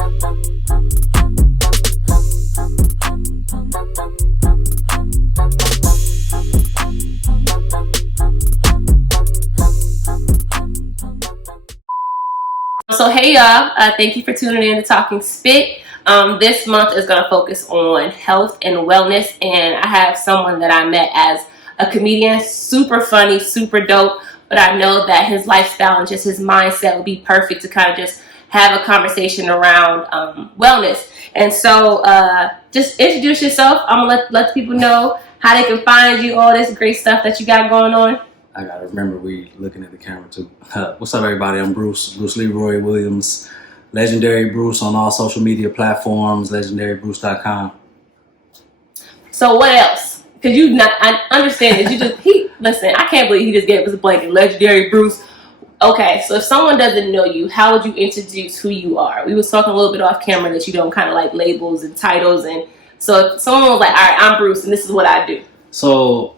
So hey y'all, thank you for tuning in to Talking Spit. This month is going to focus on health and wellness, and I have someone that I met as a comedian, super funny, super dope, but I know that his lifestyle and just his mindset would be perfect to kind of just have a conversation around wellness. And so just introduce yourself. I'm going to let people know how they can find you, all this great stuff that you got going on. I gotta remember we looking at the camera too. What's up, everybody? I'm Bruce Leroy Williams, Legendary Bruce on all social media platforms, LegendaryBruce.com. So what else? Because I understand that you just listen. I can't believe he just gave us a blanket. Legendary Bruce. Okay, so if someone doesn't know you, how would you introduce who you are? We was talking a little bit off camera that you don't kind of like labels and titles, and so if someone was like, "All right, I'm Bruce, and this is what I do." So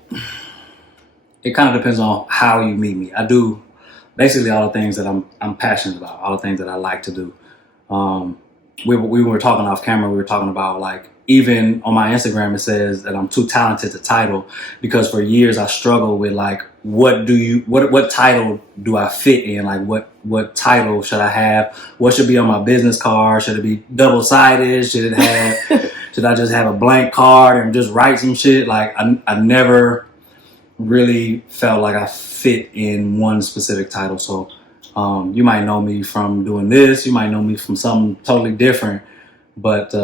it kind of depends on how you meet me. I do basically all the things that I'm passionate about, all the things that I like to do. We were talking off camera. We were talking about, like, even on my Instagram, it says that I'm too talented to title, because for years I struggled with, like, what title do I fit in? Like, what title should I have? What should be on my business card? Should it be double-sided? Should I just have a blank card and just write some shit? Like, I never really felt like I fit in one specific title. So you might know me from doing this, you might know me from something totally different, but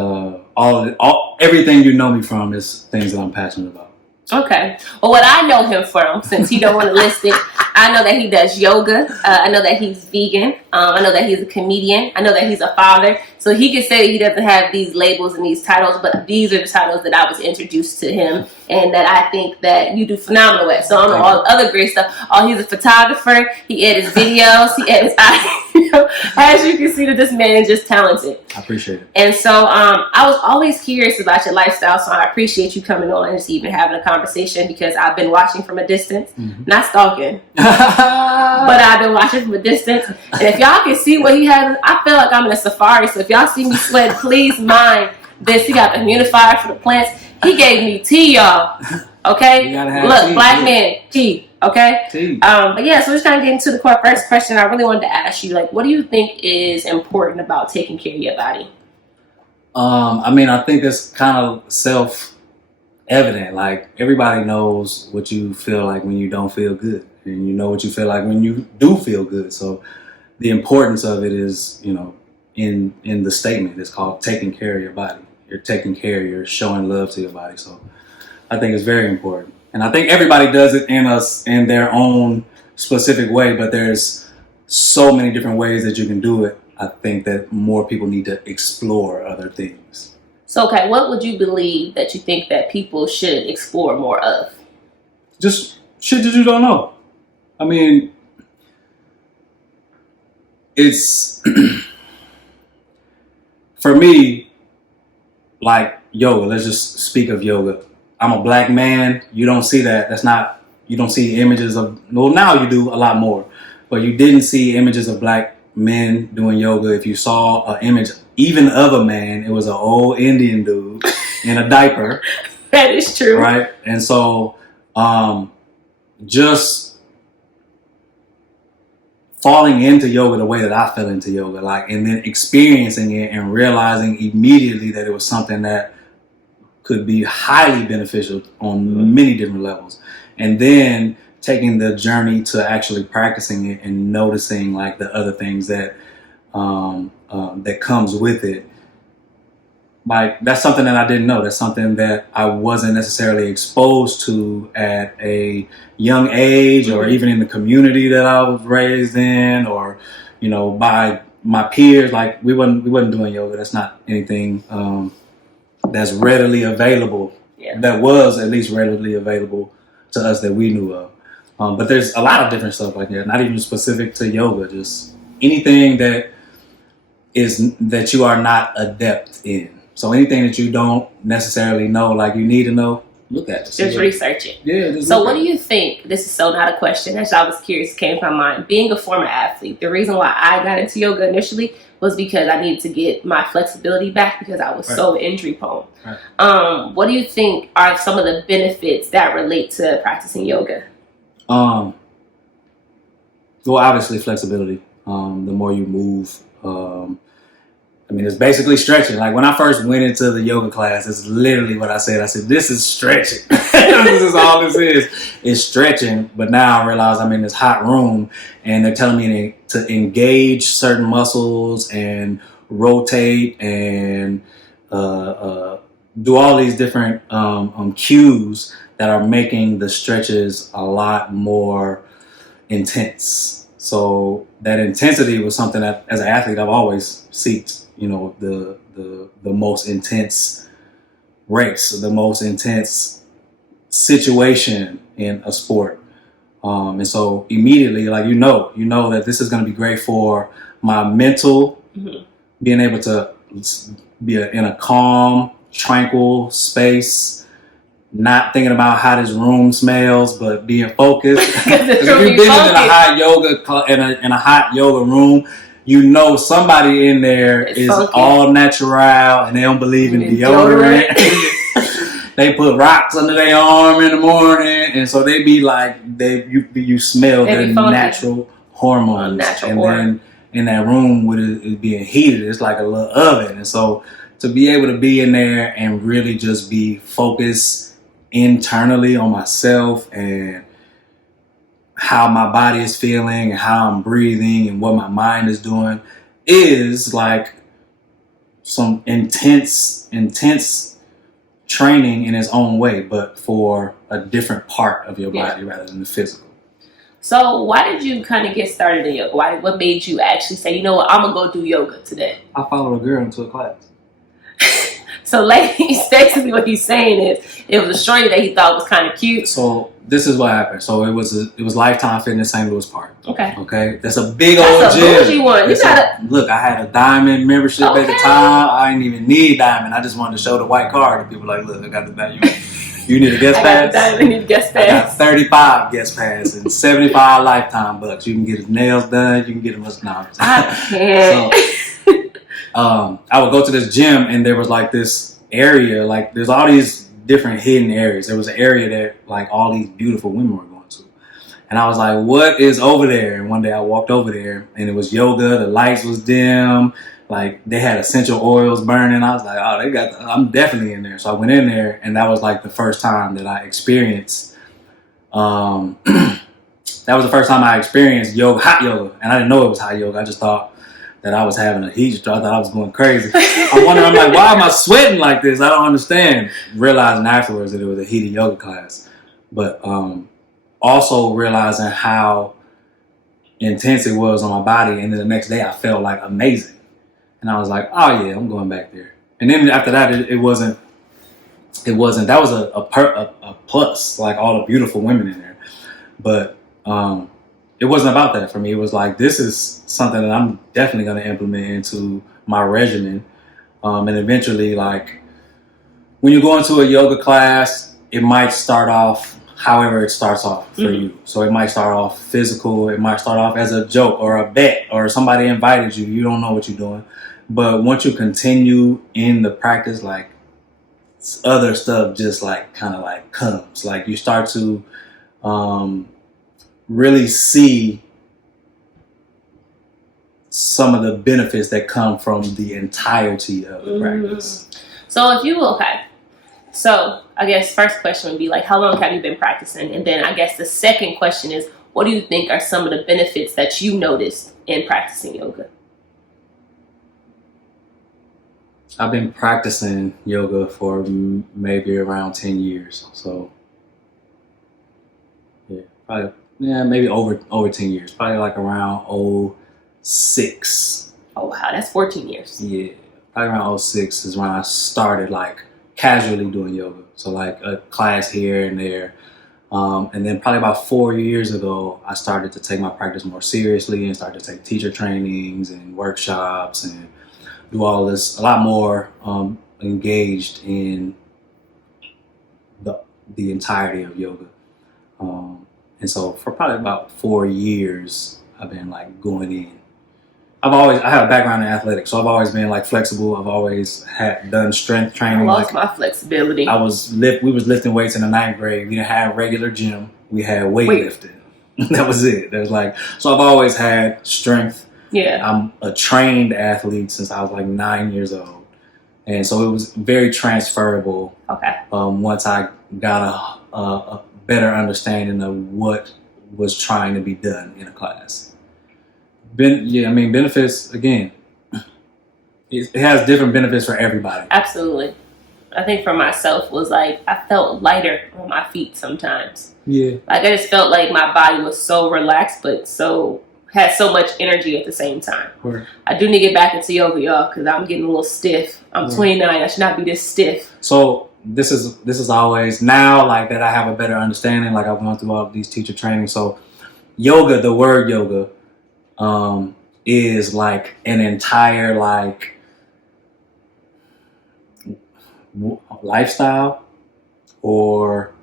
everything you know me from is things that I'm passionate about. Okay. Well, what I know him from, since he don't want to list it, I know that he does yoga. I know that he's vegan. I know that he's a comedian. I know that he's a father. So he can say that he doesn't have these labels and these titles, but these are the titles that I was introduced to him and that I think that you do phenomenal at. So I don't know all the other great stuff. Oh, he's a photographer. He edits videos. He edits. As you can see, that this man is just talented. I appreciate it. And so I was always curious about your lifestyle, so I appreciate you coming on and just even having a conversation, because I've been watching from a distance, not stalking, but I've been watching from a distance. And if y'all can see what he has, I feel like I'm in a safari. So if y'all see me sweat, please mind this. He got the humidifier for the plants. He gave me tea, y'all. Okay? Look, tea, black man, tea. Okay? Tea. But yeah, so we're just kind of getting to the first question. I really wanted to ask you, like, what do you think is important about taking care of your body? I mean, I think it's kind of self-evident. Like, everybody knows what you feel like when you don't feel good, and you know what you feel like when you do feel good. So the importance of it is, you know, in the statement. It's called taking care of your body. You're taking care, you're showing love to your body. So I think it's very important. And I think everybody does it in their own specific way, but there's so many different ways that you can do it. I think that more people need to explore other things. So, okay, what would you believe that you think that people should explore more of? Just shit that you don't know. I mean, it's for me, like yoga. Let's just speak of yoga. I'm a black man. You don't see that. You don't see images of, well, now you do a lot more, but you didn't see images of black men doing yoga. If you saw an image even of a man, it was an old Indian dude in a diaper. That is true. Right? And so just falling into yoga the way that I fell into yoga, like, and then experiencing it and realizing immediately that it was something that could be highly beneficial on many different levels. And then taking the journey to actually practicing it and noticing, like, the other things that that comes with it. Like, that's something that I didn't know. That's something that I wasn't necessarily exposed to at a young age, or even in the community that I was raised in, or, you know, by my peers. Like, we wasn't doing yoga. That's not anything that's readily available. Yeah. That was at least readily available to us that we knew of. But there's a lot of different stuff like that, not even specific to yoga, just anything that you are not adept in. So anything that you don't necessarily know, like you need to know, look at it. Just research it. Yeah. So what do you think, this is so not a question, as I was curious, came to my mind. Being a former athlete, the reason why I got into yoga initially was because I needed to get my flexibility back because I was so injury prone. Right. What do you think are some of the benefits that relate to practicing yoga? Well, obviously flexibility. The more you move, I mean, it's basically stretching. Like when I first went into the yoga class, it's literally what I said. I said, this is stretching. This is all this is. It's stretching. But now I realize I'm in this hot room and they're telling me to engage certain muscles and rotate and do all these different cues that are making the stretches a lot more intense. So that intensity was something that as an athlete I've always sought. You know, the most intense race, the most intense situation in a sport. And so immediately, like, you know that this is going to be great for my mental, being able to be in a calm, tranquil space, not thinking about how this room smells, but being focused. If you've been in a hot yoga in a hot yoga room, you know somebody in there is all natural and they don't believe in deodorant. They put rocks under their arm in the morning, and so they be like you smell the natural hormones. Then in that room with it being heated, it's like a little oven. And so to be able to be in there and really just be focused internally on myself and how my body is feeling and how I'm breathing and what my mind is doing is like some intense training in its own way, but for a different part of your body rather than the physical. So why did you kind of get started in yoga? What made you actually say, you know what, I'm going to go do yoga today? I followed a girl into a class. So ladies, basically what he's saying is it was a shorty that he thought was kind of cute. So this is what happened. So it was Lifetime Fitness St. Louis Park. Okay. That's a big old gym. That's a bougie one. Look, I had a diamond membership at the time. I didn't even need diamond. I just wanted to show the white card to people like, look, I got the diamond. You need a guest pass? I need a guest pass. I got 35 guest pass and 75 lifetime bucks. You can get his nails done. You can get him a I can't. I would go to this gym and there was like this area, like there's all these different hidden areas. There was an area that like all these beautiful women were going to. And I was like, what is over there? And one day I walked over there and it was yoga. The lights was dim. Like they had essential oils burning. I was like, oh, I'm definitely in there. So I went in there and that was like the first time that I experienced, yoga, hot yoga. And I didn't know it was hot yoga. I just thought that I was having a heat stroke. I thought I was going crazy. I'm like, why am I sweating like this? I don't understand. Realizing afterwards that it was a heated yoga class. But also realizing how intense it was on my body. And then the next day I felt like amazing. And I was like, oh yeah, I'm going back there. And then after that, it wasn't, that was a plus, like all the beautiful women in there. But it wasn't about that for me. It was like, this is something that I'm definitely going to implement into my regimen. And eventually, like, when you go into a yoga class, it might start off however it starts off for you. So it might start off physical. It might start off as a joke or a bet or somebody invited you. You don't know what you're doing. But once you continue in the practice, like, other stuff just like kind of like comes. Like you start to really see some of the benefits that come from the entirety of the practice. So if you, so I guess first question would be like, how long have you been practicing? And then I guess the second question is, what do you think are some of the benefits that you noticed in practicing yoga? I've been practicing yoga for maybe around 10 years. So maybe over 10 years. Probably like around 06. Oh wow, that's 14 years. Yeah, probably around 06 is when I started like casually doing yoga. So like a class here and there. And then probably about 4 years ago, I started to take my practice more seriously and started to take teacher trainings and workshops and do all this, a lot more engaged in the entirety of yoga. And so for probably about 4 years, I've been like going in. I have a background in athletics, so I've always been like flexible. I've always done strength training. I lost my flexibility. We was lifting weights in the 9th grade. We didn't have regular gym. We had weightlifting. That was it. So I've always had strength. Yeah. I'm a trained athlete since I was like 9 years old. And so it was very transferable. Okay. Once I got a better understanding of what was trying to be done in a class. Benefits, again, it has different benefits for everybody. Absolutely. I think for myself was like, I felt lighter on my feet sometimes. Yeah. Like I just felt like my body was so relaxed, but had so much energy at the same time. Right. I do need to get back into yoga, y'all, because I'm getting a little stiff. I'm 29. I should not be this stiff. So this is always, now like that I have a better understanding, like I've gone through all of these teacher training. So yoga, the word yoga, is like an entire like lifestyle, or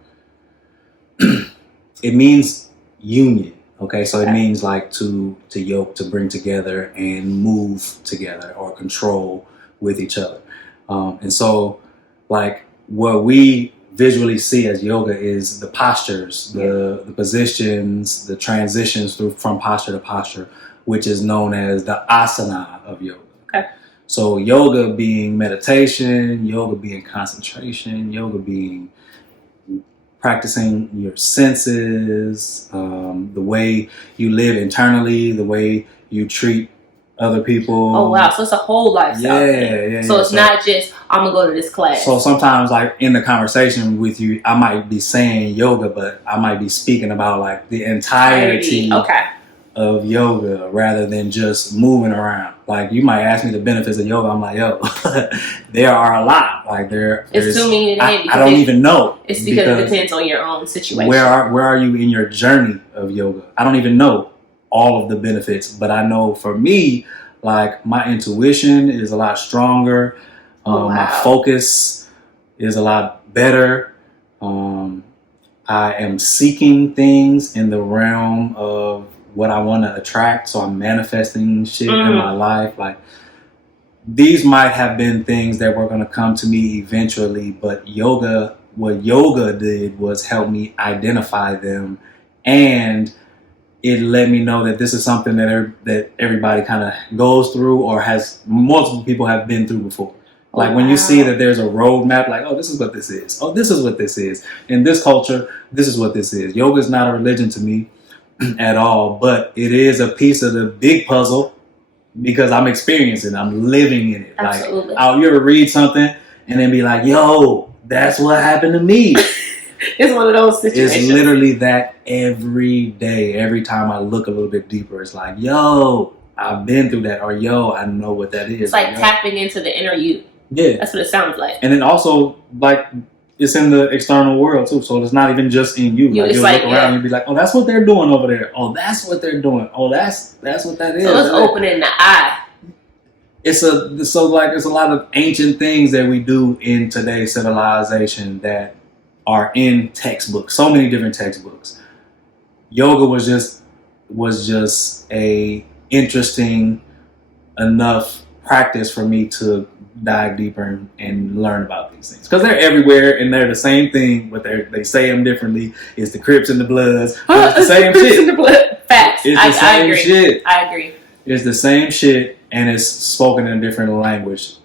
it means union. Okay, so it means like to yoke, to bring together and move together or control with each other. And so like what we visually see as yoga is the postures, the positions, the transitions from posture to posture, which is known as the asana of yoga. Okay. So yoga being meditation, yoga being concentration, yoga being practicing your senses, the way you live internally, the way you treat other people. Oh wow, so it's a whole lifestyle. Yeah. So it's not just, I'm gonna go to this class. So sometimes like in the conversation with you, I might be saying yoga, but I might be speaking about like the entirety of yoga rather than just moving around. Like you might ask me the benefits of yoga. I'm like, yo, there are a lot. Like it's too many to name. I don't even know. It's because it depends on your own situation. Where are you in your journey of yoga? I don't even know all of the benefits, but I know for me, like my intuition is a lot stronger. My focus is a lot better. I am seeking things in the realm of what I want to attract. So I'm manifesting shit in my life. Like these might have been things that were going to come to me eventually, but what yoga did was help me identify them, and it let me know that this is something that everybody kind of goes through or has multiple people have been through before. Like when you see that there's a roadmap, like, oh, this is what this is. Oh, this is what this is. In this culture, this is what this is. Yoga is not a religion to me at all, but it is a piece of the big puzzle because I'm experiencing it. I'm living in it. Absolutely. Like, you ever read something and then be like, yo, that's what happened to me. It's one of those situations. It's literally that every day. Every time I look a little bit deeper, it's like, yo, I've been through that, or yo, I know what that is. It's like tapping into the inner you. Yeah. That's what it sounds like. And then also, like, it's in the external world too. So it's not even just in you. Like, you'll look around and you'll be like, oh, that's what they're doing over there. Oh, that's what they're doing. Oh, that's what that is. So it's opening the eye. It's a lot of ancient things that we do in today's civilization that are in textbooks, so many different textbooks. Yoga was just a interesting enough practice for me to dive deeper and learn about these things, because they're everywhere and they're the same thing, but they say them differently. It's the Crips and the Bloods. It's the same shit. And the blood. Facts. It's the same shit. I agree. It's the same shit, and it's spoken in a different language,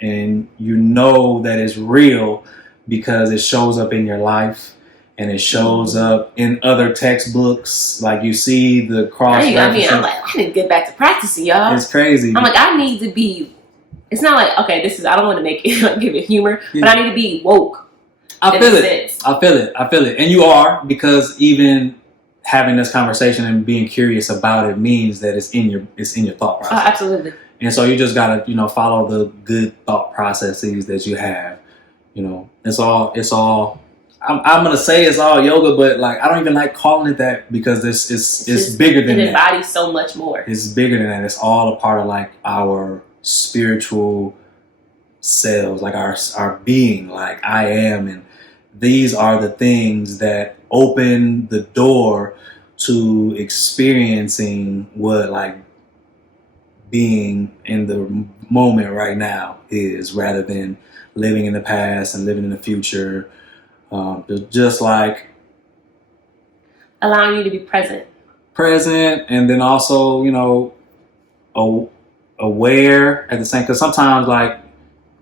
and you know that it's real because it shows up in your life and it shows up in other textbooks. Like you see the cross references. I'm like, I need to get back to practicing, y'all. It's crazy. I'm like, I need to be. It's not like, okay, I don't want to make it like give it humor, but I need to be woke. I feel it, and you are, because even having this conversation and being curious about it means that it's in your thought process. Oh, absolutely. And so you just gotta follow the good thought processes that you have. It's all. I'm gonna say it's all yoga, but like I don't even like calling it that, because it's bigger than that. It embodies so much more. It's bigger than that. It's all a part of like our spiritual selves, like our being, like I am, and these are the things that open the door to experiencing what like being in the moment right now is, rather than living in the past and living in the future. Just like allowing you to be present, and then also, you know, aware at the same. Because sometimes, like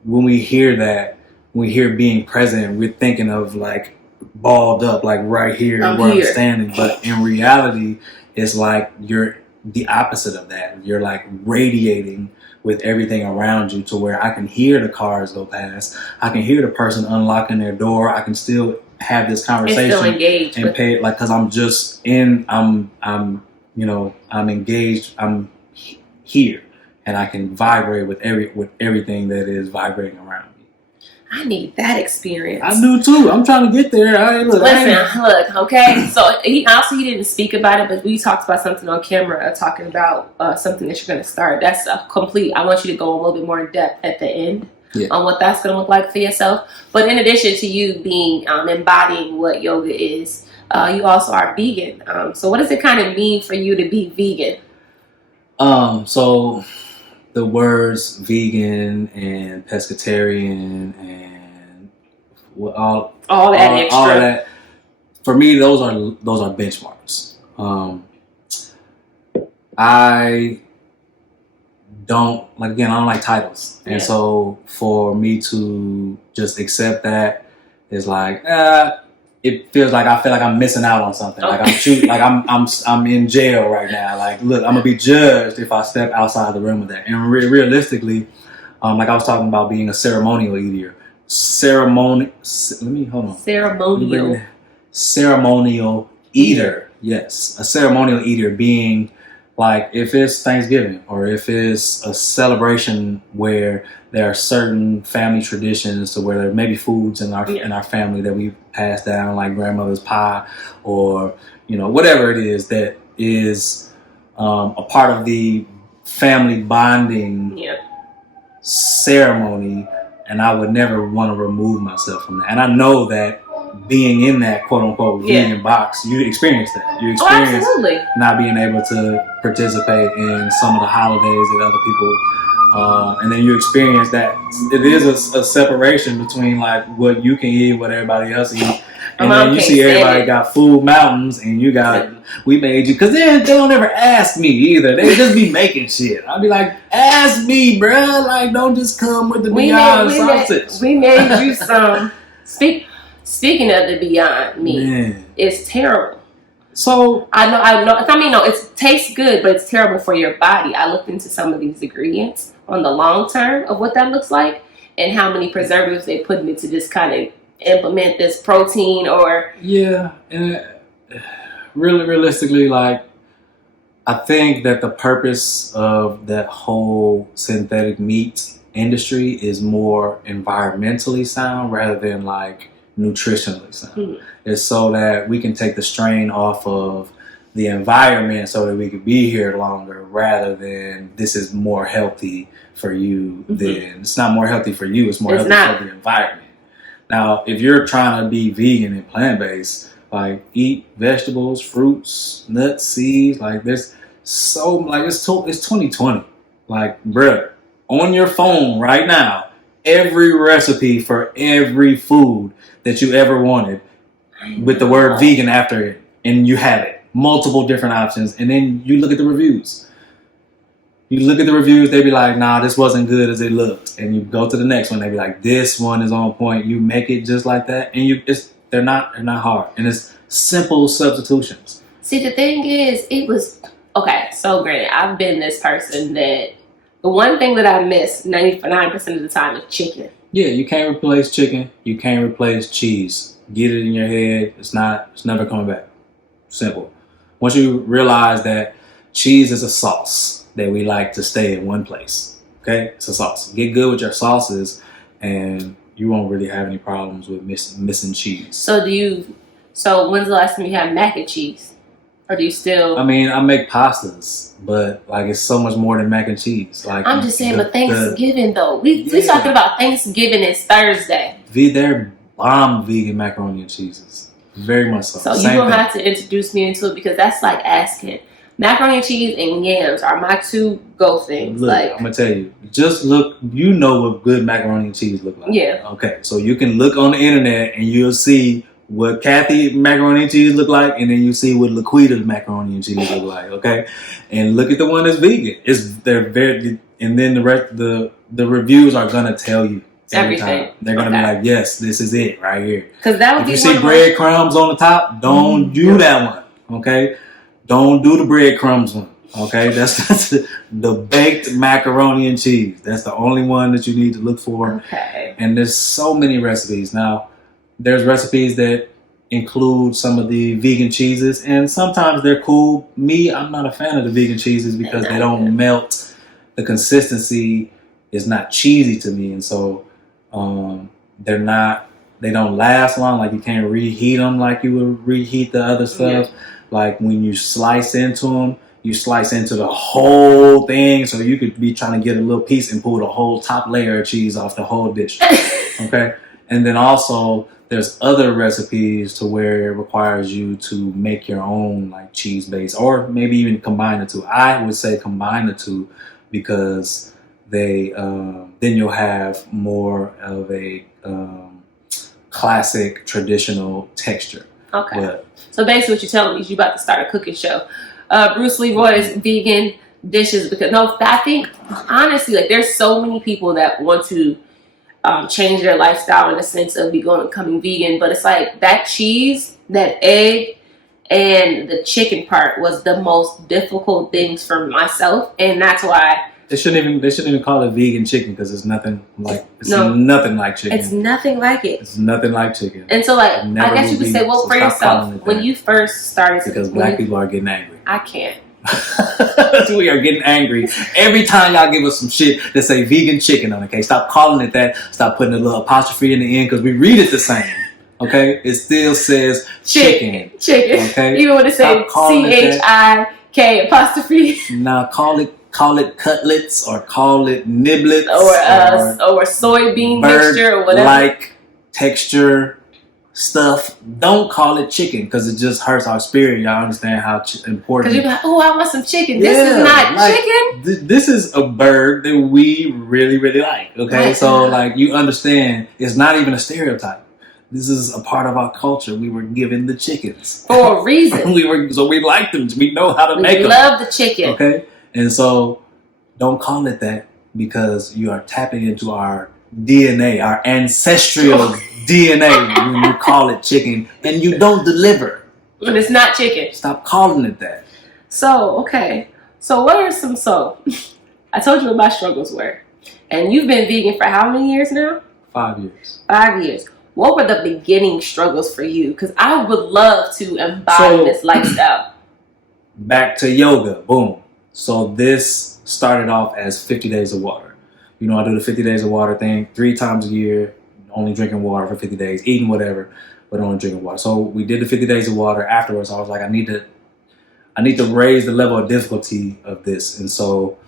when we hear that, when we hear being present, we're thinking of like balled up, like right here where I'm standing. But in reality, it's like you're the opposite of that. You're like radiating with everything around you, to where I can hear the cars go past. I can hear the person unlocking their door. I can still have this conversation and still engage and pay, like, because I'm just I'm you know, I'm engaged. I'm here, and I can vibrate with everything that is vibrating around me. I need that experience. I do too. I'm trying to get there. Look, okay. So he didn't speak about it, but we talked about something on camera, talking about something that you're going to start. That's a complete. I want you to go a little bit more in depth at the end on what that's going to look like for yourself. But in addition to you being embodying what yoga is, you also are vegan. So what does it kind of mean for you to be vegan? So the words vegan and pescatarian and all that extra. All that, for me, those are benchmarks. I don't like, again, I don't like titles, and so for me to just accept that is like, it feels like I feel like I'm missing out on something. Like I'm shooting, like I'm in jail right now. Like, look, I'm gonna be judged if I step outside the rim of that. And realistically, like I was talking about being a ceremonial eater. Ceremonial eater. Yes, a ceremonial eater being like, if it's Thanksgiving or if it's a celebration where there are certain family traditions, to where there may be foods in our family that we pass down, like grandmother's pie, or, you know, whatever it is that is a part of the family bonding ceremony, and I would never want to remove myself from that. And I know that being in that quote unquote vegan box, you experience that. You experience not being able to participate in some of the holidays that other people, and then you experience that it is a separation between like what you can eat, what everybody else eat. And then you see everybody got food mountains, and you got, we made you, because they don't ever ask me either. They just be making shit. I'll be like, ask me, bruh. Like, don't just come with the Beyond sausage. We made you some. Speaking of the Beyond Meat, it's terrible. So I know. I mean, no, it tastes good, but it's terrible for your body. I looked into some of these ingredients on the long term of what that looks like, and how many preservatives they put in it to just kind of implement this protein, or and really realistically, like, I think that the purpose of that whole synthetic meat industry is more environmentally sound rather than like nutritionally sound. It's so that we can take the strain off of the environment so that we could be here longer, rather than this is more healthy for you than, it's not more healthy for you, it's more healthy for the environment. Now, if you're trying to be vegan and plant-based, like eat vegetables, fruits, nuts, seeds, like there's so, like it's 2020. Like, bruh, on your phone right now, every recipe for every food that you ever wanted with the word vegan after it, and you have it. Multiple different options, and then you look at the reviews. They be like, nah, this wasn't good as it looked. And you go to the next one, they be like, this one is on point. You make it just like that, and they're not hard, and it's simple substitutions. See, the thing is, it was okay. So granted, I've been this person that the one thing that I miss 99% of the time is chicken. Yeah, you can't replace chicken. You can't replace cheese. Get it in your head. It's never coming back. Simple. Once you realize that cheese is a sauce that we like to stay in one place. Okay? It's a sauce. Get good with your sauces, and you won't really have any problems with missing cheese. So when's the last time you had mac and cheese? Or do you still? I mean, I make pastas, but like it's so much more than mac and cheese. Like, I'm just saying, but Thanksgiving though. We talking about Thanksgiving is Thursday. They're bomb vegan macaroni and cheeses. Very much so. So you're gonna have to introduce me into it, because that's like asking. Macaroni and cheese and yams are my two go things. Look, like, I'm gonna tell you, just look. You know what good macaroni and cheese look like. Yeah. Okay, so you can look on the internet and you'll see what Kathy macaroni and cheese look like, and then you see what Laquita's macaroni and cheese look like. Okay, and look at the one that's vegan. They're very, and then the rest the reviews are gonna tell you everything. Time. They're gonna be like, yes, this is it right here. Because that would if be you see breadcrumbs on the top, don't do that one. Okay, don't do the breadcrumbs one. Okay, that's the baked macaroni and cheese. That's the only one that you need to look for. Okay. And there's so many recipes. Now, there's recipes that include some of the vegan cheeses, and sometimes they're cool. Me, I'm not a fan of the vegan cheeses because they don't melt. The consistency is not cheesy to me, and so they don't last long. Like, you can't reheat them like you would reheat the other stuff. Yeah. Like, when you slice into them, you slice into the whole thing, so you could be trying to get a little piece and pull the whole top layer of cheese off the whole dish. Okay? And then also, there's other recipes to where it requires you to make your own, like, cheese base, or maybe even combine the two. I would say combine the two, because they then you'll have more of a classic, traditional texture. Okay. But, so basically what you're telling me is you about to start a cooking show. Bruce Leroy's vegan dishes, because I think honestly, like, there's so many people that want to change their lifestyle in the sense of becoming vegan, but it's like that cheese, that egg, and the chicken part was the most difficult things for myself, and that's why they shouldn't even call it vegan chicken, because it's nothing like nothing like chicken. It's nothing like it. It's nothing like chicken. And so, like, I guess you could say, well, for yourself, when you first started, because black people are getting angry. I can't. We are getting angry every time y'all give us some shit that say vegan chicken on it. Okay, stop calling it that. Stop putting a little apostrophe in the end, because we read it the same. Okay, it still says chicken. Chicken. Okay, even when it says CHIK apostrophe. Nah, call it cutlets, or call it niblets, or soybean mixture, or whatever. Like texture stuff. Don't call it chicken, because it just hurts our spirit. Y'all understand how important. Because you're like, oh, I want some chicken. This is not chicken. This is a bird that we really, really like. Okay, right. So like, you understand, it's not even a stereotype. This is a part of our culture. We were given the chickens for a reason. So we like them. We know how to make them. We love the chicken. Okay, and so don't call it that, because you are tapping into our DNA, our ancestral DNA, when you call it chicken and you don't deliver. When it's not chicken. Stop calling it that. So, okay. So what are I told you what my struggles were. And you've been vegan for how many years now? 5 years. 5 years. What were the beginning struggles for you? Because I would love to embody this lifestyle. Back to yoga. Boom. So this started off as 50 days of water. You know, I do the 50 days of water thing 3 times a year, only drinking water for 50 days, eating whatever, but only drinking water. So we did the 50 days of water. Afterwards, I was like, I need to raise the level of difficulty of this. And so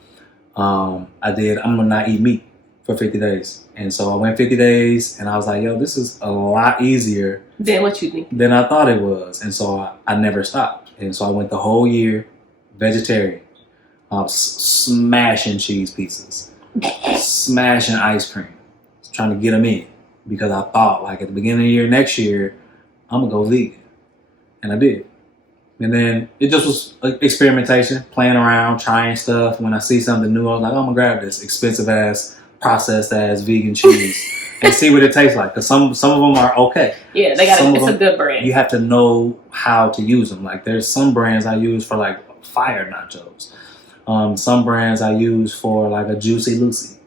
I'm gonna not eat meat for 50 days. And so I went 50 days, and I was like, yo, this is a lot easier than what you think. Than I thought it was. And so I never stopped. And so I went the whole year vegetarian, smashing cheese pieces, smashing ice cream, trying to get them in, because I thought, like, at the beginning of the year, next year, I'm gonna go vegan. And I did. And then it just was like experimentation, playing around, trying stuff. When I see something new, I was like, oh, I'm gonna grab this expensive ass, processed ass vegan cheese and see what it tastes like. Because some of them are okay. Yeah, it's a good brand. You have to know how to use them. Like, there's some brands I use for like fire nachos. Some brands I use for like a Juicy Lucy.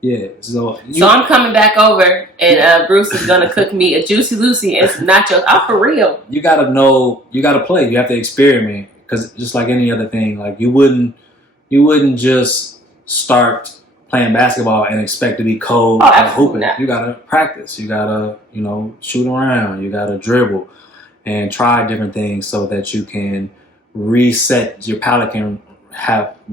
Yeah. So I'm coming back over, and Bruce is gonna cook me a Juicy Lucy and some nachos. I'm for real. You gotta know. You gotta play. You have to experiment, because just like any other thing, like you wouldn't just start playing basketball and expect to be cold and hooping. You gotta practice. You gotta shoot around. You gotta dribble and try different things so that you can reset your palate, can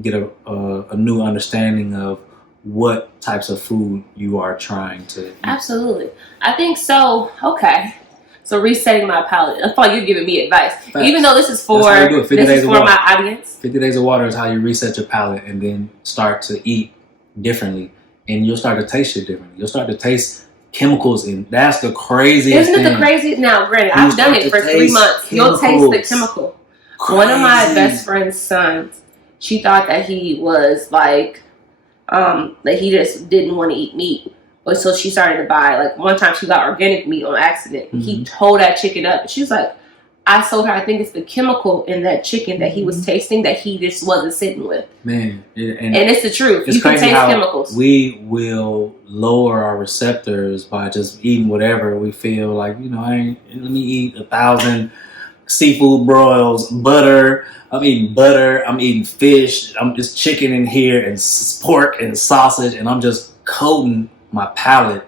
get a new understanding of what types of food you are trying to eat. Absolutely. I think so. Okay. So resetting my palate. I thought you're giving me advice. Facts. Even though this is for my audience. 50 days of water is how you reset your palate and then start to eat differently. And you'll start to taste shit differently. You'll start to taste chemicals in. That's the craziest thing. Isn't it the crazy? Now, granted, I've done it for 3 months. You'll taste the chemical. Crazy. One of my best friend's sons, she thought that he was like, that he just didn't want to eat meat. But so she started to buy, like one time she got organic meat on accident. Mm-hmm. He tore that chicken up. And she was like, I told her, I think it's the chemical in that chicken that he was tasting that he just wasn't sitting with. Man. And it's the truth. You can taste chemicals. We will lower our receptors by just eating whatever we feel like, let me eat 1,000 seafood broils, butter. I'm eating butter. I'm eating fish. I'm just chicken in here and pork and sausage. And I'm just coating my palate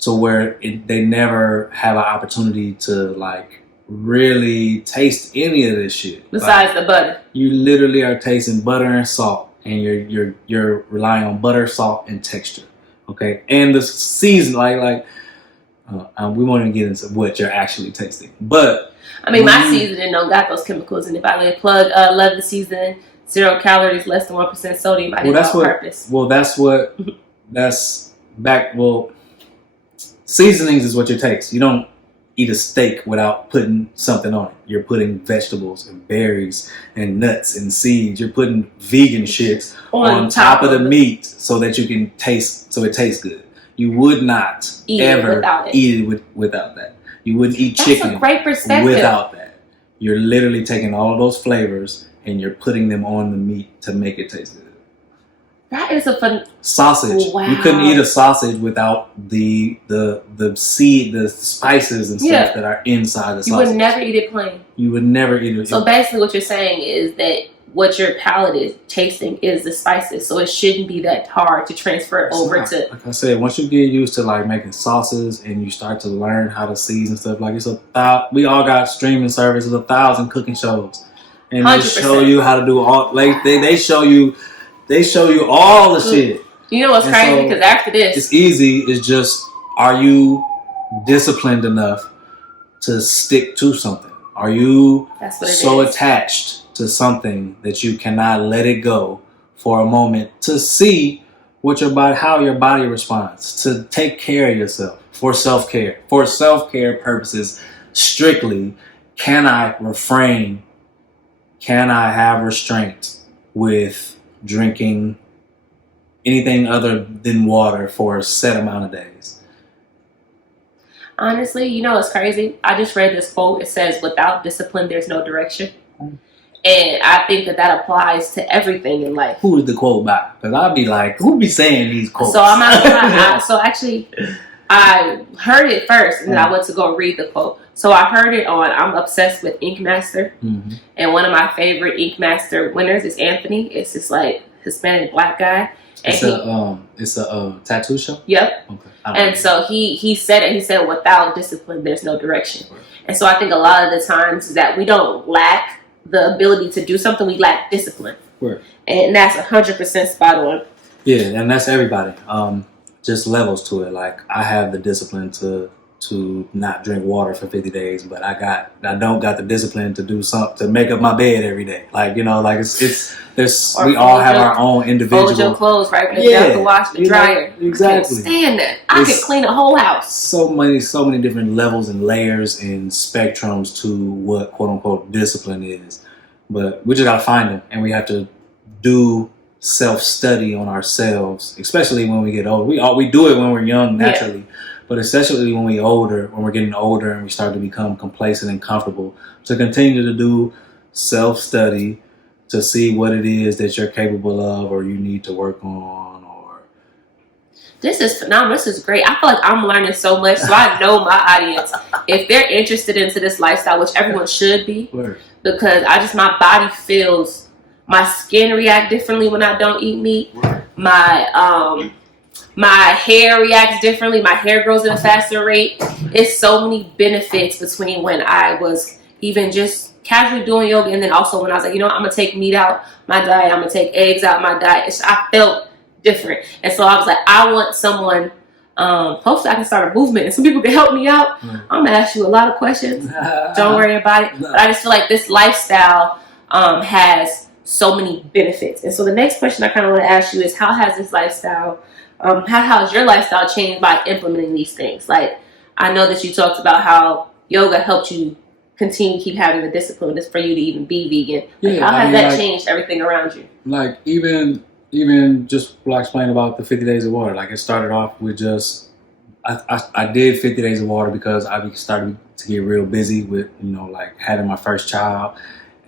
to where they never have an opportunity to like really taste any of this shit. Besides the butter, you literally are tasting butter and salt, and you're relying on butter, salt, and texture. Okay, and the season, we won't even get into what you're actually tasting, but I mean, my seasoning don't got those chemicals in it. By the way, plug love the seasoning, 0 calories, less than 1% sodium. I did that on purpose. Well, seasonings is what you taste. You don't eat a steak without putting something on it. You're putting vegetables and berries and nuts and seeds. You're putting vegan shit on top of the meat so that you can so it tastes good. You would not ever eat it without that. You wouldn't eat chicken without that. You're literally taking all of those flavors and you're putting them on the meat to make it taste good. That is a fun sausage. Wow. You couldn't eat a sausage without the seed, the spices and stuff that are inside the sausage. You would never eat it plain. You would never eat it. So basically, what you're saying is that what your palate is tasting is the spices. So it shouldn't be that hard to transfer it over to. Like I said, once you get used to like making sauces and you start to learn how to season stuff, like we all got streaming services, 1,000 cooking shows, and 100%. They show you how to do all. Like they show you. They show you all the shit. You know what's crazy? Because after this, it's easy. It's just, are you disciplined enough to stick to something? Are you so attached to something that you cannot let it go for a moment to see how your body responds, to take care of yourself for self-care purposes strictly? Can I refrain? Can I have restraint with drinking anything other than water for a set amount of days? Honestly, it's crazy. I just read this quote. It says, without discipline, there's no direction. And I think that applies to everything in life. Who is the quote by? Because I'll be like, who be saying these quotes? So I'm not gonna lie. So actually, I heard it first, and then I went to go read the quote. So I heard it on, I'm obsessed with Ink Master. Mm-hmm. And one of my favorite Ink Master winners is Anthony. It's this like Hispanic black guy. And it's a tattoo show? Yep. Okay. And so he said it. He said, without discipline, there's no direction. Right. And so I think a lot of the times that we don't lack the ability to do something, we lack discipline. Right. And that's 100% spot on. Yeah, and that's everybody. Just levels to it. Like, I have the discipline to not drink water for 50 days, but I don't got the discipline to do something to make up my bed every day. Like, we all have our own individual. Fold your clothes right when you have to wash the dryer. Exactly. I can't stand that. I could clean a whole house. So many different levels and layers and spectrums to what quote unquote discipline is. But we just gotta find them, and we have to do self-study on ourselves, especially when we get older. We do it when we're young naturally. Yeah. But especially when we're getting older and we start to become complacent and comfortable, to continue to do self-study to see what it is that you're capable of or you need to work on. This is phenomenal. This is great. I feel like I'm learning so much. So I know my audience, if they're interested into this lifestyle, which everyone should be, because my body feels, my skin react differently when I don't eat meat. My hair reacts differently. My hair grows at a faster rate. It's so many benefits between when I was even just casually doing yoga, and then also when I was like, I'm going to take meat out my diet. I'm going to take eggs out my diet. I felt different. And so I was like, I want someone, hopefully I can start a movement and some people can help me out. I'm gonna ask you a lot of questions. Don't worry about it. But I just feel like this lifestyle has so many benefits. And so the next question I kind of want to ask you is, how has this lifestyle, how has your lifestyle changed by implementing these things? Like, I know that you talked about how yoga helped you continue to keep having the discipline just for you to even be vegan. Like, how has that changed everything around you? Like, even just what I explained about the 50 days of water, like it started off with just, I did 50 days of water because I started to get real busy with, like having my first child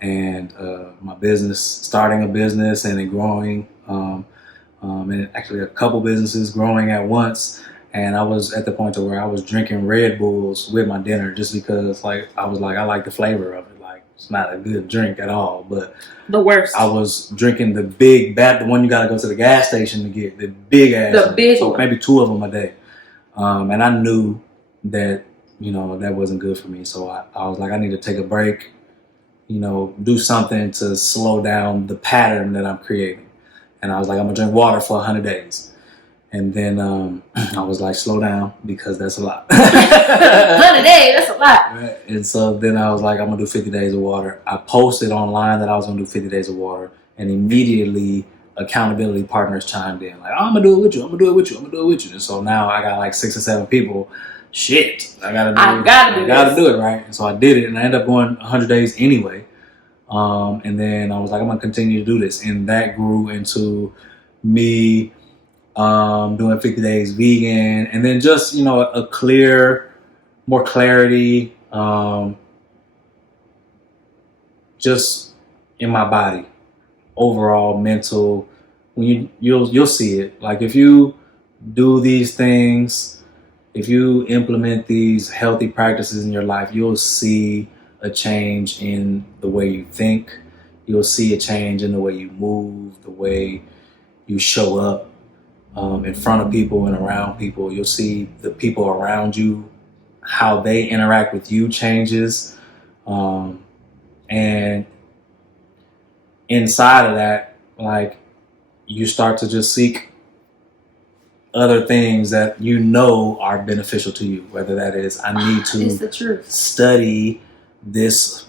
and my business, starting a business and then growing, and actually a couple businesses growing at once. And I was at the point to where I was drinking Red Bulls with my dinner just because I like the flavor of it. Like, it's not a good drink at all, but the worst. I was drinking the big the one you got to go to the gas station to get, the big ass. The big one. Maybe 2 of them a day. And I knew that, that wasn't good for me. So I was like, I need to take a break, do something to slow down the pattern that I'm creating. And I was like, I'm gonna drink water for 100 days. And then I was like, slow down, because that's a lot. 100 days, that's a lot. Right. And so then I was like, I'm going to do 50 days of water. I posted online that I was going to do 50 days of water. And immediately, accountability partners chimed in. Like, I'm going to do it with you. I'm going to do it with you. I'm going to do it with you. And so now I got like 6 or 7 people. Shit, I got to do it, right? And so I did it. And I ended up going 100 days anyway. And then I was like, I'm going to continue to do this. And that grew into me doing 50 days vegan, and then just, more clarity, just in my body, overall mental. When you'll see it. Like, if you do these things, if you implement these healthy practices in your life, you'll see a change in the way you think. You'll see a change in the way you move, the way you show up. In front of people and around people. You'll see the people around you, how they interact with you changes. And inside of that, like, you start to just seek other things that are beneficial to you. Whether that is, I need to study this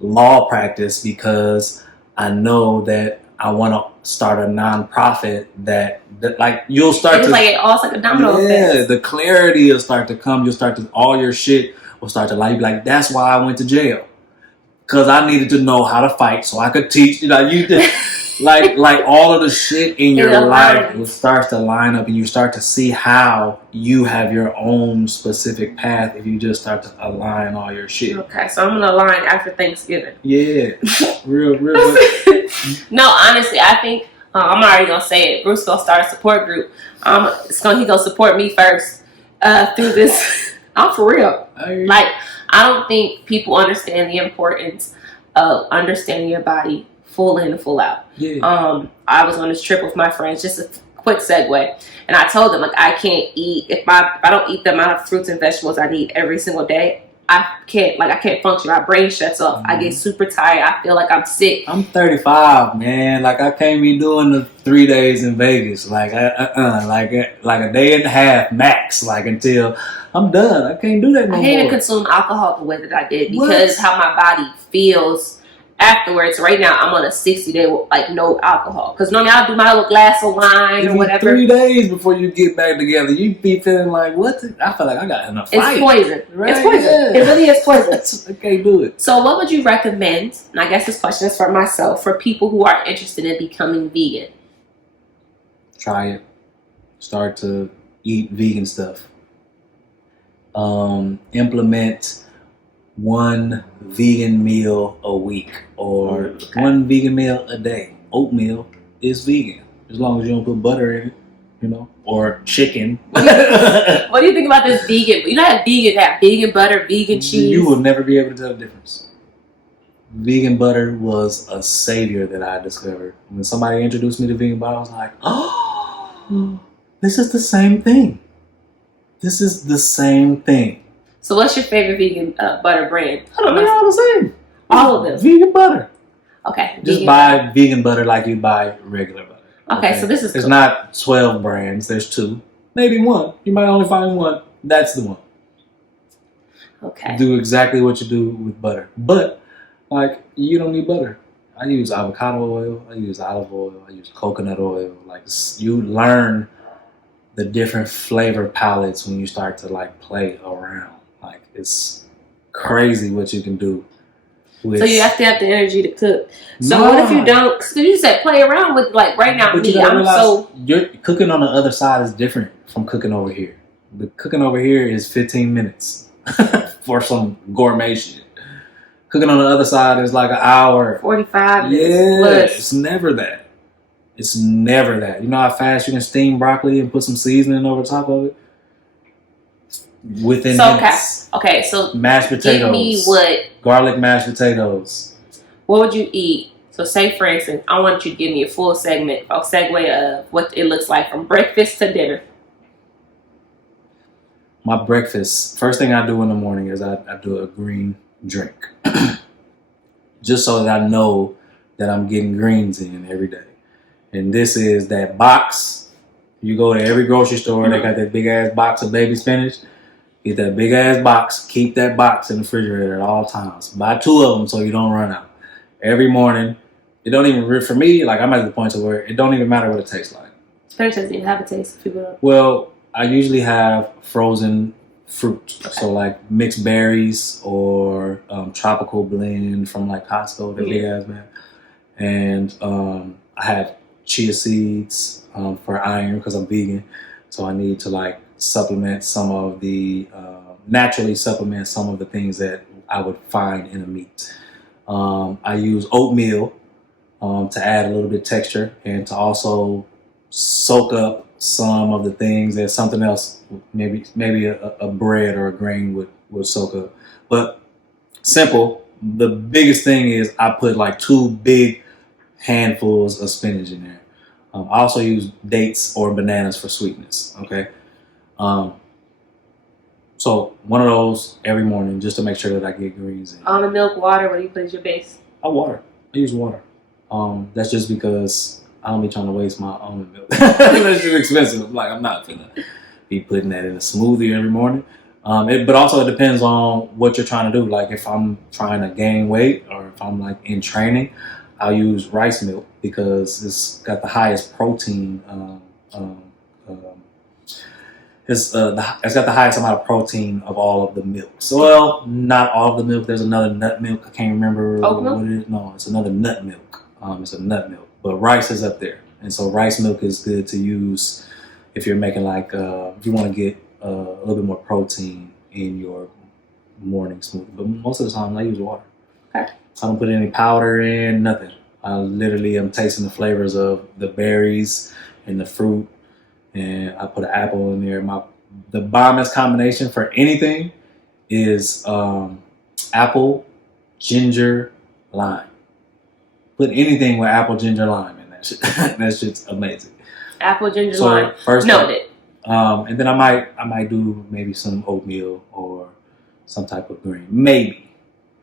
law practice because I know that I want to start a nonprofit that like, you'll start it's to, like it's like a domino effect. The clarity will start to come. You'll start to, all your shit will start to like, that's why I went to jail, because I needed to know how to fight so I could teach. Like all of the shit in your life will start to line up, and you start to see how you have your own specific path if you just start to align all your shit. Okay, so I'm gonna align after Thanksgiving. Yeah, real. No, honestly, I think I'm already gonna say it. Bruce gonna start a support group. He gonna support me first through this. I'm for real. Like, I don't think people understand the importance of understanding your body full in and full out. Yeah. I was on this trip with my friends, just a quick segue, and I told them, like, I can't eat if I don't eat the amount of fruits and vegetables I need every single day. I can't function. My brain shuts off. I get super tired. I feel like I'm sick. I'm 35, man. Like, I can't be doing the 3 days in Vegas. Like, like a day and a half max. Like, until I'm done. I can't do that no more. I can't even consume alcohol the way that I did because how my body feels afterwards. Right now, I'm on a 60-day like no alcohol, because normally I'll do my little glass of wine or whatever. 3 days before you get back together, you be feeling like, what? I feel like I got enough fight. It's poison. Right? It's poison. Yeah. It really is poison. I can't do it. So, what would you recommend? And I guess this question is for myself, for people who are interested in becoming vegan. Try it. Start to eat vegan stuff. Implement one vegan meal a week, or one vegan meal a day. Oatmeal is vegan, as long as you don't put butter in it, or chicken. What do you think about this vegan? You know, have vegan butter, vegan cheese. You will never be able to tell the difference. Vegan butter was a savior that I discovered. When somebody introduced me to vegan butter, I was like, oh, this is the same thing. This is the same thing. So what's your favorite vegan butter brand? I don't know. They're all the same. All of them. Vegan butter. Okay. Just buy vegan butter like you buy regular butter. Okay, so this is It's cool. not 12 brands. There's 2, maybe 1. You might only find 1. That's the one. Okay. Do exactly what you do with butter, but like you don't need butter. I use avocado oil. I use olive oil. I use coconut oil. Like you learn the different flavor palettes when you start to like play around. Like it's crazy what you can do. So you have to have the energy to cook. So what if you don't? So you said play around with, like, right now. Me, I'm so. Your cooking on the other side is different from cooking over here. The cooking over here is 15 minutes for some gourmet shit. Cooking on the other side is like an hour. 45 minutes. Yeah, plus. it's never that. It's never that. You know how fast you can steam broccoli and put some seasoning over top of it? Within minutes. Okay, so mashed potatoes. Give me what? Garlic mashed potatoes. What would you eat? So say, for instance, I want you to give me a full segue of what it looks like from breakfast to dinner. My breakfast, first thing I do in the morning is I do a green drink. Just so that I know that I'm getting greens in every day. And this is that box. You go to every grocery store, they got that big ass box of baby spinach. Get that big ass box. Keep that box in the refrigerator at all times. Buy 2 of them so you don't run out. Every morning. It don't even, for me, like I'm at the point to where it don't even matter what it tastes like. Spinach doesn't even have a taste. People don't. Well, I usually have frozen fruit. Okay. So like mixed berries or tropical blend from like Costco, the big ass man. And I have chia seeds for iron because I'm vegan. So I need to like supplement some of the, naturally supplement some of the things that I would find in a meat. I use oatmeal to add a little bit of texture and to also soak up some of the things that something else, maybe a bread or a grain would soak up. But simple. The biggest thing is I put like 2 big handfuls of spinach in there. I also use dates or bananas for sweetness. Okay. So one of those every morning just to make sure that I get greens in. Almond milk, water. What do you put as your base? I use water. That's just because I don't be trying to waste my almond milk. That's just expensive. Like I'm not gonna be putting that in a smoothie every morning. But also it depends on what you're trying to do. Like if I'm trying to gain weight or if I'm like in training, I'll use rice milk because it's got the highest protein. It's got the highest amount of protein of all of the milks. Well, not all of the milk. There's another nut milk. I can't remember what it is. No, it's another nut milk. It's a nut milk. But rice is up there. And so rice milk is good to use if you're making like, if you want to get a little bit more protein in your morning smoothie. But most of the time I use water. Okay. I don't put any powder in, nothing. I literally am tasting the flavors of the berries and the fruit. And I put an apple in there. The bombest combination for anything is apple, ginger, lime. Put anything with apple, ginger, lime in that shit. That shit's amazing. Apple, ginger, lime. First noted. And then I might do maybe some oatmeal or some type of grain. Maybe.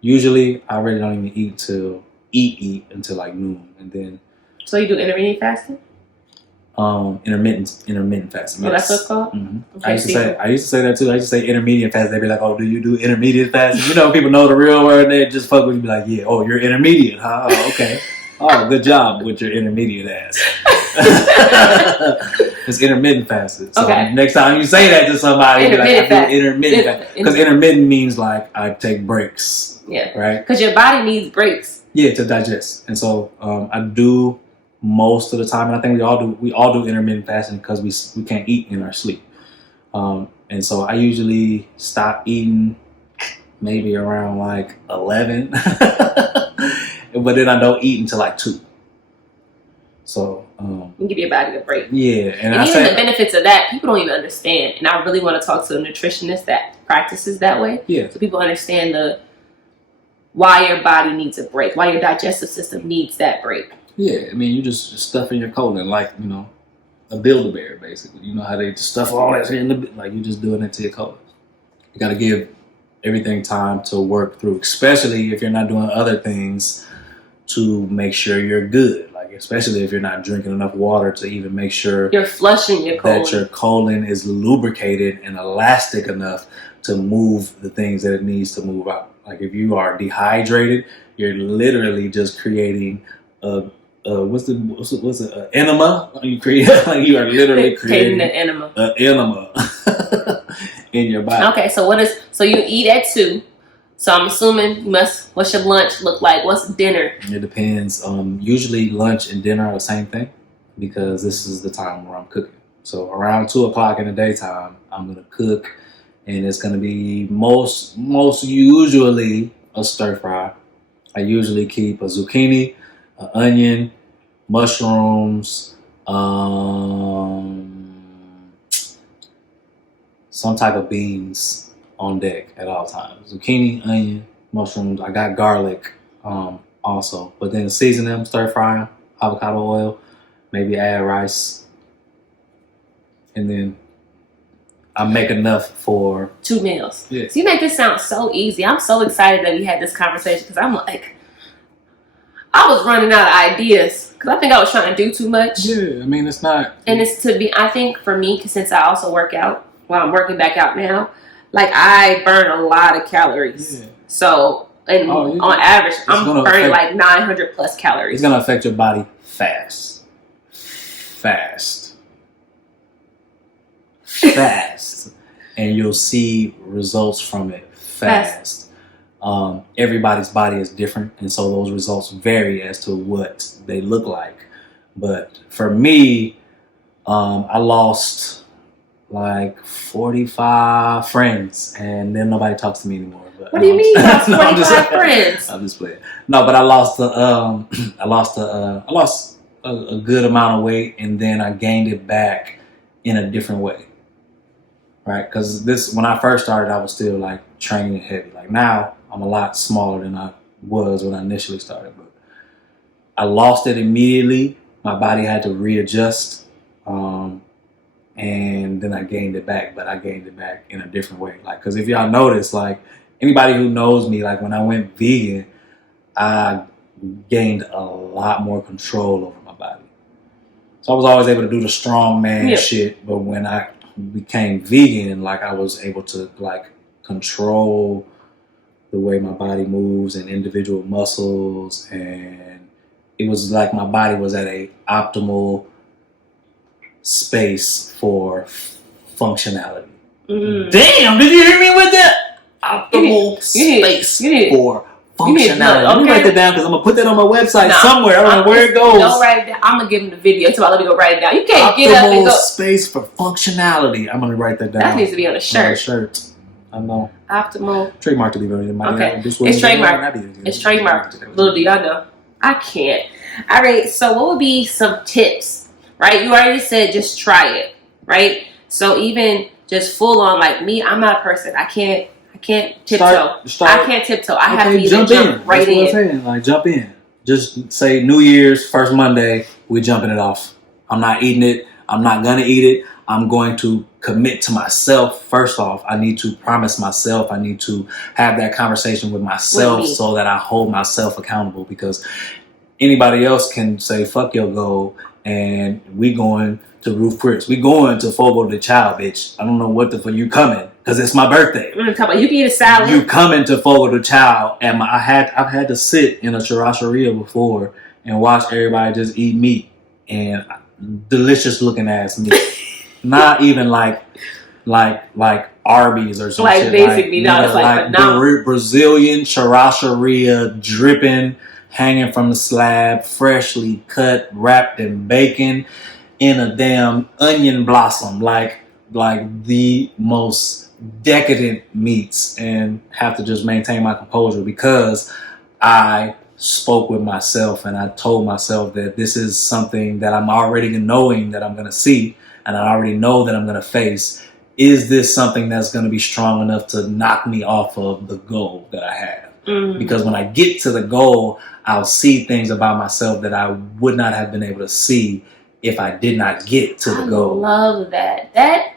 Usually I really don't even eat until like noon, and then. So you do intermittent fasting? Intermittent fasting. Oh, that's what it's called? Mm-hmm. Okay, I used to say that too. I used to say intermediate fasting. They'd be like, "Oh, do you do intermediate fasting?" You know, people know the real word. They just fuck with you, be like, "Yeah, oh, you're intermediate, huh? Oh, okay. Oh, good job with your intermediate ass." It's intermittent fasting. So next time you say that to somebody, be like, "I do intermittent fasting," because intermittent means like I take breaks. Yeah. Right. Because your body needs breaks. Yeah, to digest, and so I do. Most of the time, and I think we all do intermittent fasting because we can't eat in our sleep. And so I usually stop eating maybe around like 11, but then I don't eat until like 2. So you give your body a break. Yeah, and even the benefits of that, people don't even understand. And I really want to talk to a nutritionist that practices that way. Yeah, so people understand why your body needs a break, why your digestive system needs that break. Yeah, I mean, you just stuff in your colon like, you know, a Build-A-Bear, basically. You know how they just stuff all that shit in the, like, you're just doing it to your colon. You got to give everything time to work through, especially if you're not doing other things to make sure you're good. Like, especially if you're not drinking enough water to even make sure you're flushing your colon. That your colon is lubricated and elastic enough to move the things that it needs to move out. Like if you are dehydrated, you're literally just creating a what's it enema? You create like you are literally creating an enema. An enema in your body. Okay, so you eat at 2. So I'm assuming what's your lunch look like? What's dinner? It depends. Usually lunch and dinner are the same thing because this is the time where I'm cooking. So around 2 o'clock in the daytime, I'm gonna cook, and it's gonna be most usually a stir fry. I usually keep a zucchini, an onion, mushrooms, some type of beans on deck at all times. Zucchini, onion, mushrooms. I got garlic also. But then season them, stir fry them, avocado oil, maybe add rice. And then I make enough for 2 meals. Yeah. So you make this sound so easy. I'm so excited that we had this conversation because I'm like, I was running out of ideas because I think I was trying to do too much. Yeah, I mean, it's not. And I think for me, since I also work out, I'm working back out now, like I burn a lot of calories. Yeah. So, on average, I'm burning like 900 plus calories. It's going to affect your body fast. And you'll see results from it fast. Everybody's body is different, and so those results vary as to what they look like. But for me, I lost like 45 friends, and then nobody talks to me anymore. But, what do you mean you lost 45 friends? I'm just playing. No, but I lost a good amount of weight, and then I gained it back in a different way. Right? Because when I first started, I was still like training heavy. Like now, I'm a lot smaller than I was when I initially started. But I lost it immediately. My body had to readjust. And then I gained it back, but I gained it back in a different way. Like, because if y'all notice, like anybody who knows me, like when I went vegan, I gained a lot more control over my body. So I was always able to do the strong man shit, but when I became vegan, like I was able to like control the way my body moves and individual muscles, and it was like my body was at a optimal space for functionality. Damn, did you hear me with that? Optimal space for functionality. Let me write that down because I'm going to put that on my website somewhere. I don't know where it goes. Don't write it down. I'm going to give him the video. So let me go write it down. You can't get up and go. Optimal space for functionality. I'm going to write that down. That needs to be on a shirt. I know. Optimal. Trademark to be very. Okay. It's trademarked. It's trademarked. Little do y'all know. I can't. All right. So what would be some tips? Right? You already said just try it. Right? So even just full on like me, I'm not a person. I can't tiptoe. I can't tiptoe. I have to jump right in. That's what I'm saying. Like jump in. Just say New Year's, first Monday, we jumping it off. I'm not eating it. I'm not gonna eat it. I'm going to commit to myself. First off, I need to promise myself. I need to have that conversation with myself so that I hold myself accountable, because anybody else can say, fuck your goal, and we going to Roof Chris. We going to Fogo de Chao, bitch. I don't know what the fuck you coming, because it's my birthday. You can eat a salad. You coming to Fogo de Chao, and I've had to sit in a churrascaria before and watch everybody just eat meat, and delicious looking ass meat. Not even like Arby's or something. Like basic meat. No, it's like Brazilian churrascaria, dripping, hanging from the slab, freshly cut, wrapped in bacon, in a damn onion blossom, like the most decadent meats, and have to just maintain my composure because I spoke with myself and I told myself that this is something that I'm already knowing that I'm going to see, and I already know that I'm going to face. Is this something that's going to be strong enough to knock me off of the goal that I have? Because when I get to the goal, I'll see things about myself that I would not have been able to see if I did not get to the goal. I love that.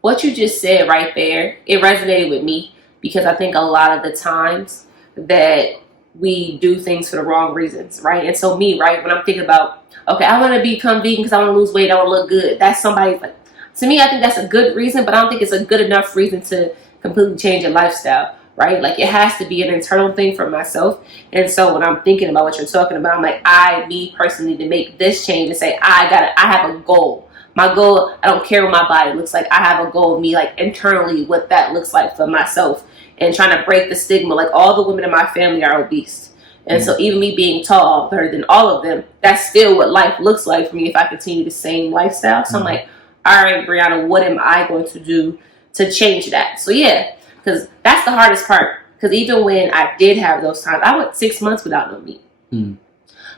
What you just said right there, it resonated with me, because I think a lot of the times that we do things for the wrong reasons, right? And so me, right, when I'm thinking about, okay, I want to become vegan because I want to lose weight, I want to look good. That's somebody's like, to me, I think that's a good reason, but I don't think it's a good enough reason to completely change your lifestyle, right? Like it has to be an internal thing for myself. And so when I'm thinking about what you're talking about, I'm like, me personally, to make this change and say, I have a goal. My goal, I don't care what my body looks like. I have a goal of me, like internally, what that looks like for myself, and trying to break the stigma. Like all the women in my family are obese. And so even me being taller than all of them, that's still what life looks like for me if I continue the same lifestyle. So I'm like, all right, Brianna, what am I going to do to change that? So yeah, because that's the hardest part. Because even when I did have those times, I went 6 months without no meat.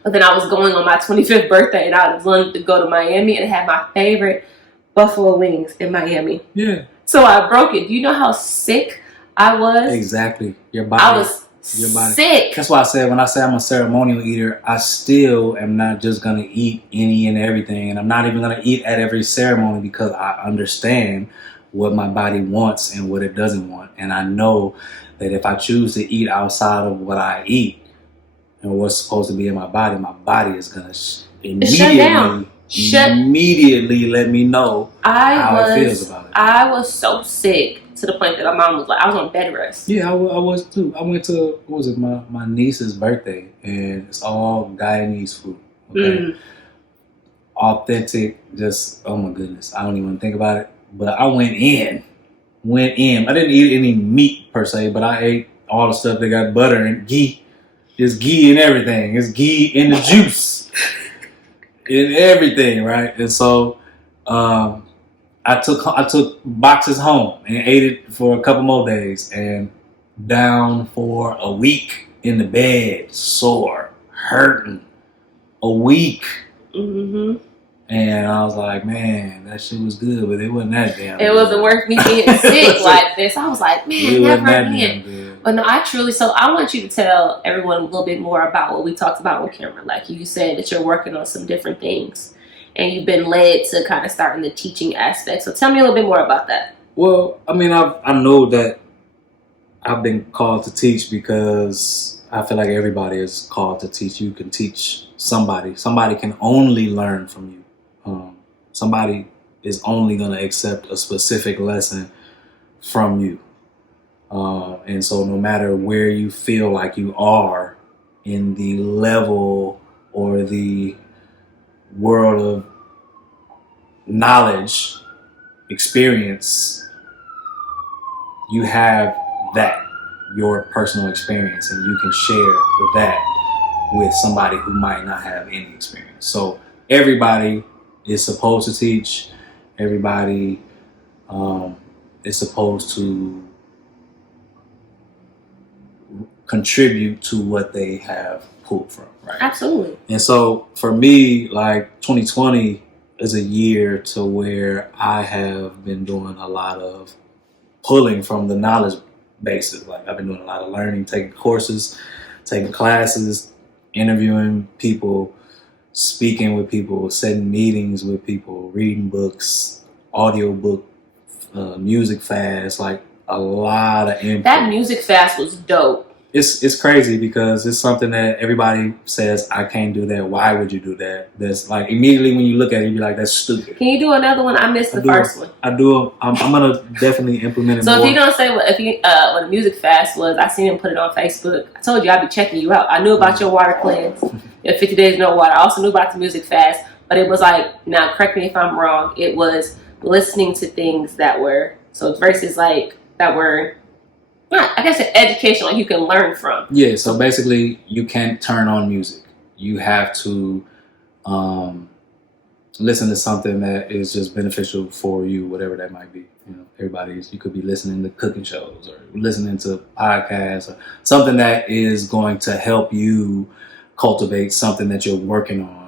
But then I was going on my 25th birthday, and I was wanting to go to Miami and have my favorite buffalo wings in Miami. Yeah. So I broke it. Do you know how sick I was? Exactly. Your body. I was sick. That's why I said when I say I'm a ceremonial eater, I still am not just gonna eat any and everything, and I'm not even gonna eat at every ceremony because I understand what my body wants and what it doesn't want, and I know that if I choose to eat outside of what I eat and what's supposed to be in my body is gonna immediately let me know how it feels about it. I was so sick to the point that my mom was like, I was on bed rest. Yeah, I was too. I went to, what was it, my niece's birthday, and it's all Guyanese food. Okay, authentic. Just, oh my goodness, I don't even think about it. But I went in. I didn't eat any meat per se, but I ate all the stuff that got butter and ghee. There's ghee in everything. There's ghee in the juice, in everything, right? And so I took boxes home and ate it for a couple more days, and down for a week in the bed, sore, hurting, a week. And I was like, man, that shit was good, but it wasn't that damn good. It wasn't worth me being sick like this. I was like, man, never again. But no, so I want you to tell everyone a little bit more about what we talked about on camera. Like you said that you're working on some different things and you've been led to kind of start in the teaching aspect. So tell me a little bit more about that. Well, I mean, I know that I've been called to teach because I feel like everybody is called to teach. You can teach somebody. Somebody can only learn from you. Somebody is only going to accept a specific lesson from you. And so no matter where you feel like you are in the level or the world of knowledge, experience, you have that, your personal experience, and you can share that with somebody who might not have any experience. So everybody is supposed to teach. Everybody is supposed to contribute to what they have pulled from, right? Absolutely. And so for me, like 2020 is a year to where I have been doing a lot of pulling from the knowledge bases. Like I've been doing a lot of learning, taking courses, taking classes, interviewing people, speaking with people, setting meetings with people, reading books, audio book, music fast, like a lot of input. That music fast was dope. It's crazy because it's something that everybody says, I can't do that. Why would you do that? That's like immediately when you look at it, you're like, that's stupid. Can you do another one? I missed the first one. I do. I'm gonna definitely implement it so more. If you're gonna say what the music fast was, I seen him put it on Facebook. I told you I'd be checking you out. I knew about your water cleanse, your 50 days no water. I also knew about the music fast, but it was like, now correct me if I'm wrong, it was listening to things that were, so verses like that were, I guess, educational, like you can learn from. Yeah, so basically you can't turn on music. You have to listen to something that is just beneficial for you, whatever that might be. You know, you could be listening to cooking shows or listening to podcasts or something that is going to help you cultivate something that you're working on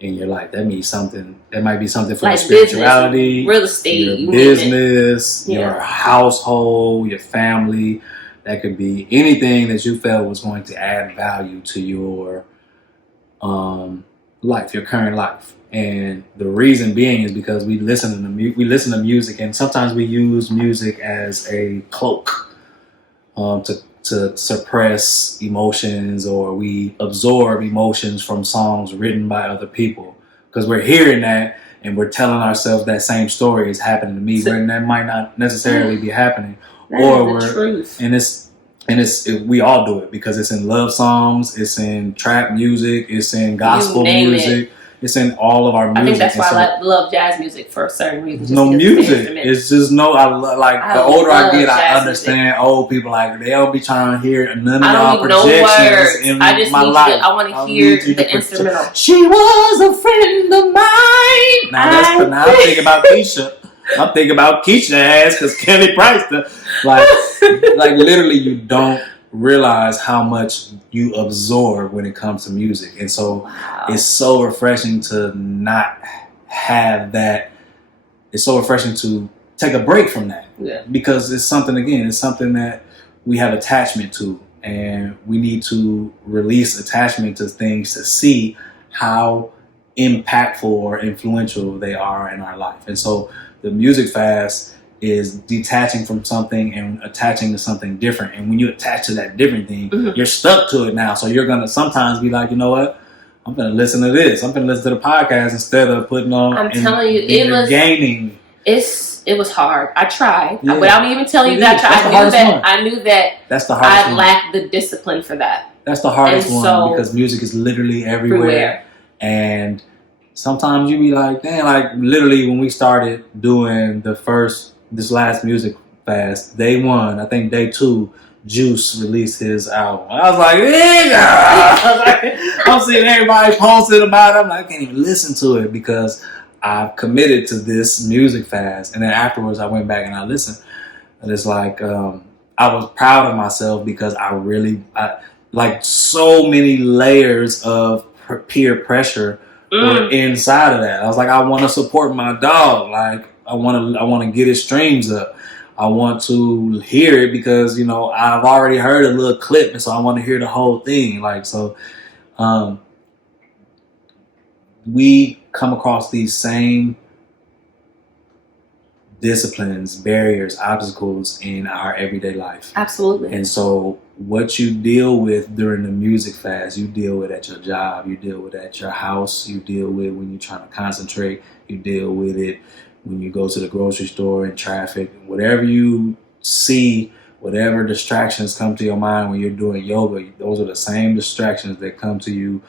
in your life. That means something, that might be something for like spirituality, business, real estate, your business, your household, your family. That could be anything that you felt was going to add value to your life, your current life. And the reason being is because we listen to music, and sometimes we use music as a cloak to to suppress emotions, or we absorb emotions from songs written by other people, because we're hearing that and we're telling ourselves that same story is happening to me, when that might not necessarily be happening. That Or is the truth. and we all do it because it's in love songs, it's in trap music, it's in gospel music. It's in all of our music. I think that's why I love jazz music for certain reasons. No music. It's just no. The older I get, I understand old people, like they don't be trying to hear none of y'all projections in my life. I want to hear the instrumental. She was a friend of mine. Now I'm thinking about Keisha. I'm thinking about Keisha ass because Kelly Price. Like literally, you don't realize how much you absorb when it comes to music, and so it's so refreshing to not have that. It's so refreshing to take a break from that, because it's something that we have attachment to, and we need to release attachment to things to see how impactful or influential they are in our life. And so the music fast is detaching from something and attaching to something different. And when you attach to that different thing, you're stuck to it now. So you're going to sometimes be like, you know what? I'm going to listen to this. I'm going to listen to the podcast instead of putting on. I'm telling you, it was hard. I tried. Without me even telling you that I knew that that's the hardest I lacked the discipline for that. That's the hardest one, because music is literally everywhere. And sometimes you be like, damn, like literally when we started doing this last music fast, day 1, I think day 2, Juice released his album. I was like, I'm seeing everybody posting about it. I'm like, I can't even listen to it because I've committed to this music fast. And then afterwards I went back and I listened. And it's like, I was proud of myself because I like so many layers of peer pressure were inside of that. I was like, I want to support my dog. Like, I want to get his streams up. I want to hear it because, you know, I've already heard a little clip, and so I want to hear the whole thing. Like, so we come across these same disciplines, barriers, obstacles in our everyday life. Absolutely. And so what you deal with during the music fast, you deal with at your job, you deal with at your house, you deal with when you're trying to concentrate, you deal with it when you go to the grocery store in traffic, whatever you see, whatever distractions come to your mind when you're doing yoga, those are the same distractions that come to you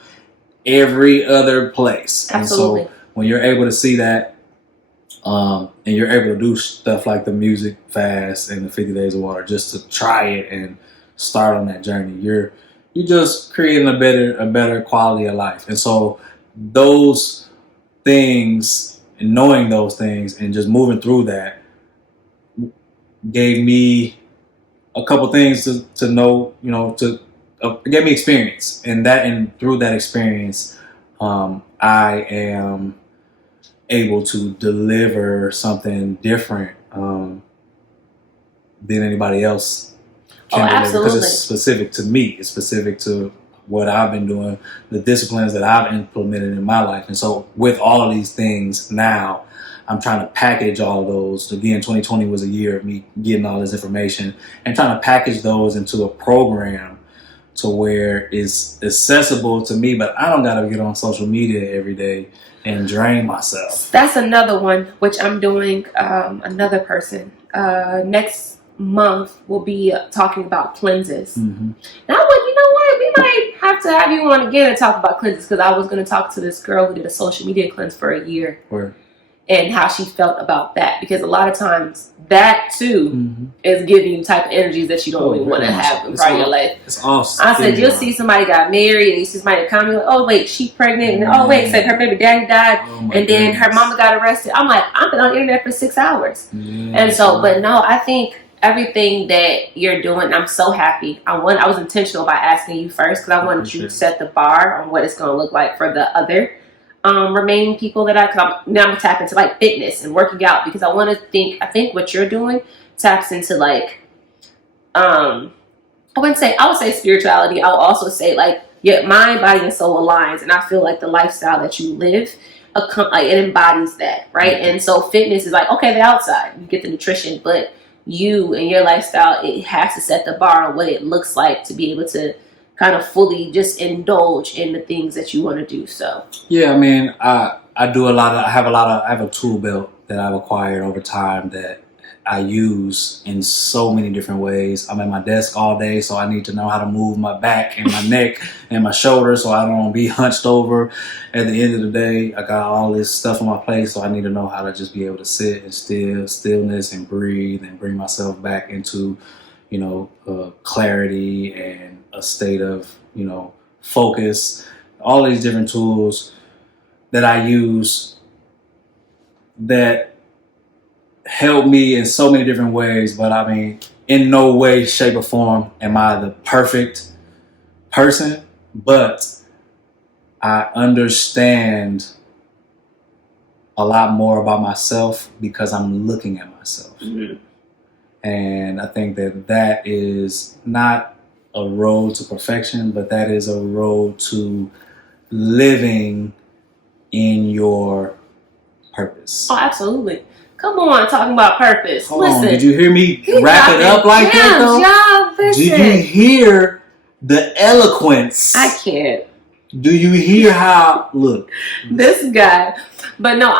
every other place. Absolutely. And so when you're able to see that, and you're able to do stuff like the music fast and the 50 days of water just to try it and start on that journey, you're just creating a better quality of life. And so those things, and knowing those things and just moving through that, gave me a couple things to know, you know, gave me experience, and through that experience, I am able to deliver something different than anybody else can deliver, because it's specific to me. It's specific to what I've been doing, the disciplines that I've implemented in my life. And so with all of these things now, I'm trying to package all of those. Again, 2020 was a year of me getting all this information and trying to package those into a program to where it's accessible to me, but I don't got to get on social media every day and drain myself. That's another one, which I'm doing another person. Next month we'll be talking about cleanses. Mm-hmm. Now, you know what? We might have to have you on again and talk about cleanses, because I was going to talk to this girl who did a social media cleanse for a year. Where? And how she felt about that, because a lot of times that too is giving you type of energies that you don't even want to have in part of your life. It's awesome. I said, you'll see somebody got married and you see somebody comment, like, oh wait, she pregnant, and oh wait, said her baby daddy died, and then her mama got arrested. I'm like, I've been on the internet for 6 hours. And so, but no, I think everything that you're doing, I'm so happy. I was intentional by asking you first, because I wanted you to set the bar on what it's going to look like for the other remaining people that now I'm gonna tap into like fitness and working out, because I think what you're doing taps into like I would say spirituality. I would also say like your mind, body, and soul aligns, and I feel like the lifestyle that you live, it embodies that, right? And so fitness is like, okay, the outside, you get the nutrition, but you and your lifestyle, it has to set the bar on what it looks like to be able to kind of fully just indulge in the things that you want to do. So yeah, I mean, I do a lot of, I have a tool belt that I've acquired over time that I use in so many different ways. I'm at my desk all day, so I need to know how to move my back and my neck and my shoulders so I don't be hunched over. At the end of the day, I got all this stuff on my plate, so I need to know how to just be able to sit and stillness and breathe and bring myself back into, clarity and a state of, focus. All these different tools that I use that help me in so many different ways, but I mean, in no way, shape, or form am I the perfect person, but I understand a lot more about myself because I'm looking at myself. Mm-hmm. And I think that is not a road to perfection, but that is a road to living in your purpose. Oh, absolutely. Come on, talking about purpose. Listen, did you hear me wrap it up like that though? Did you hear the eloquence? I can't. Do you hear how, look. This guy. But no,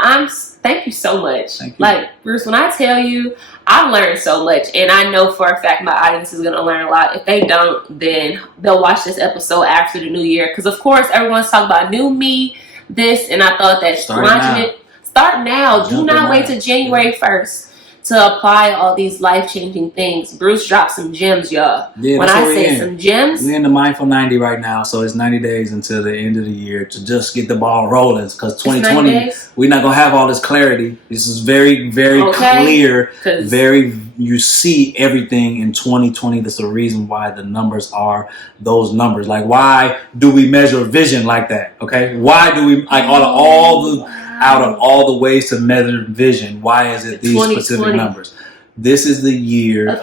thank you so much. Thank you. Like, Bruce, when I tell you, I've learned so much. And I know for a fact my audience is going to learn a lot. If they don't, then they'll watch this episode after the new year. Because, of course, everyone's talking about new me, this. And I thought that Start now. Do not wait till January 1st to apply all these life-changing things. Bruce dropped some gems, y'all. Yeah, when I say some gems, we're in the Mindful 90 right now, so it's 90 days until the end of the year to just get the ball rolling. Because 2020, we're not gonna have all this clarity. This is very, very clear. You see everything in 2020. That's the reason why the numbers are those numbers. Like, why do we measure vision like that? Okay, why do we out of all the ways to measure vision, why is it these specific numbers? This is the year of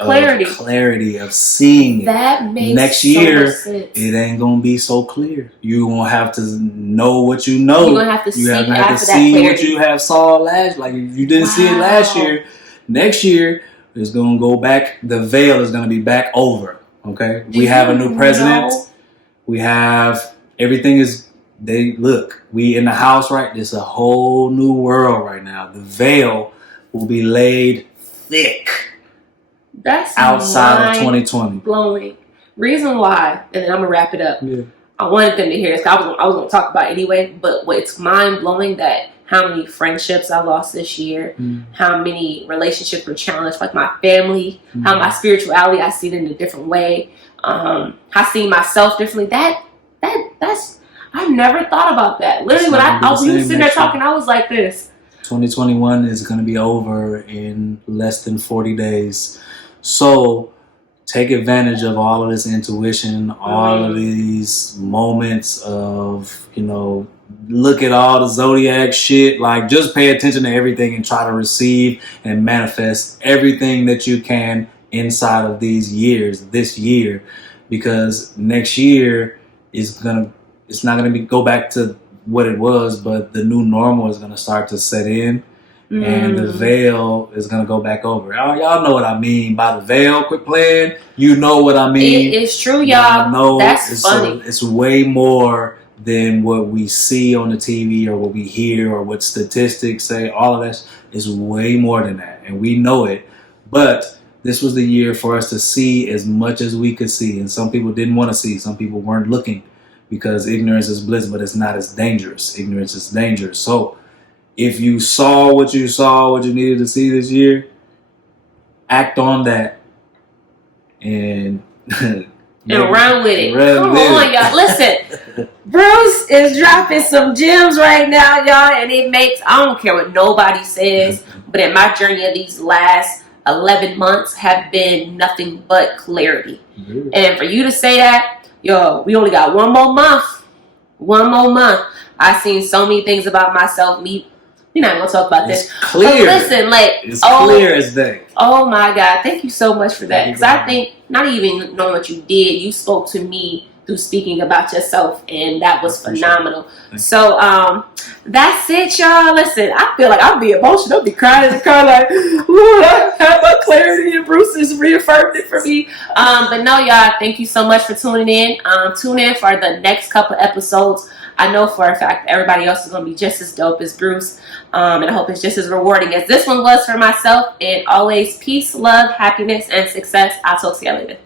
clarity of seeing that makes next year. Sense. It ain't gonna be so clear. You're gonna have to know what you know. You're gonna have to see what you have saw last. Like if you didn't see it last year, next year is gonna go back. The veil is gonna be back over. Okay, we have a new president. We have everything is. We in the house, right? There's a whole new world right now. The veil will be laid thick. That's outside of 2020. Blowing. Reason why, and then I'm gonna wrap it up. Yeah. I wanted them to hear this. I was gonna talk about it anyway, but it's mind blowing that how many friendships I lost this year, how many relationships were challenged, like my family, how my spirituality I see it in a different way. I see myself differently. That's I never thought about that. Literally, when I was sitting there talking, I was like this. 2021 is going to be over in less than 40 days. So take advantage of all of this intuition, all of these moments of, look at all the zodiac shit. Like, just pay attention to everything and try to receive and manifest everything that you can inside of this year. Because next year it's not going to go back to what it was, but the new normal is going to start to set in, and the veil is going to go back over. Y'all know what I mean by the veil. Quit playing. You know what I mean. It is true, y'all. That's funny. It's way more than what we see on the TV or what we hear or what statistics say. All of that is way more than that, and we know it. But this was the year for us to see as much as we could see, and some people didn't want to see. Some people weren't looking. Because ignorance is bliss, but it's not as dangerous. Ignorance is dangerous. So if you saw what you needed to see this year, act on that and run with it. Come on, y'all. Listen, Bruce is dropping some gems right now, y'all, and I don't care what nobody says, but in my journey of these last 11 months have been nothing but clarity. Mm-hmm. And for you to say that, yo, we only got one more month. I've seen so many things about myself. We're not going to talk about this. Clear. But listen, it's clear as day. Oh my God. Thank you so much for that. Because I think, not even knowing what you did, you spoke to me through speaking about yourself, and that was phenomenal. So that's it, y'all. Listen, I feel like I'll be emotional. I'll be crying in the car like, Lord, I have my clarity in Bruce. reaffirmed it for me. But no, y'all, thank you so much for tuning in. Tune in for the next couple episodes. I know for a fact everybody else is going to be just as dope as Bruce. And I hope it's just as rewarding as this one was for myself. And always peace, love, happiness, and success. I'll talk to you later.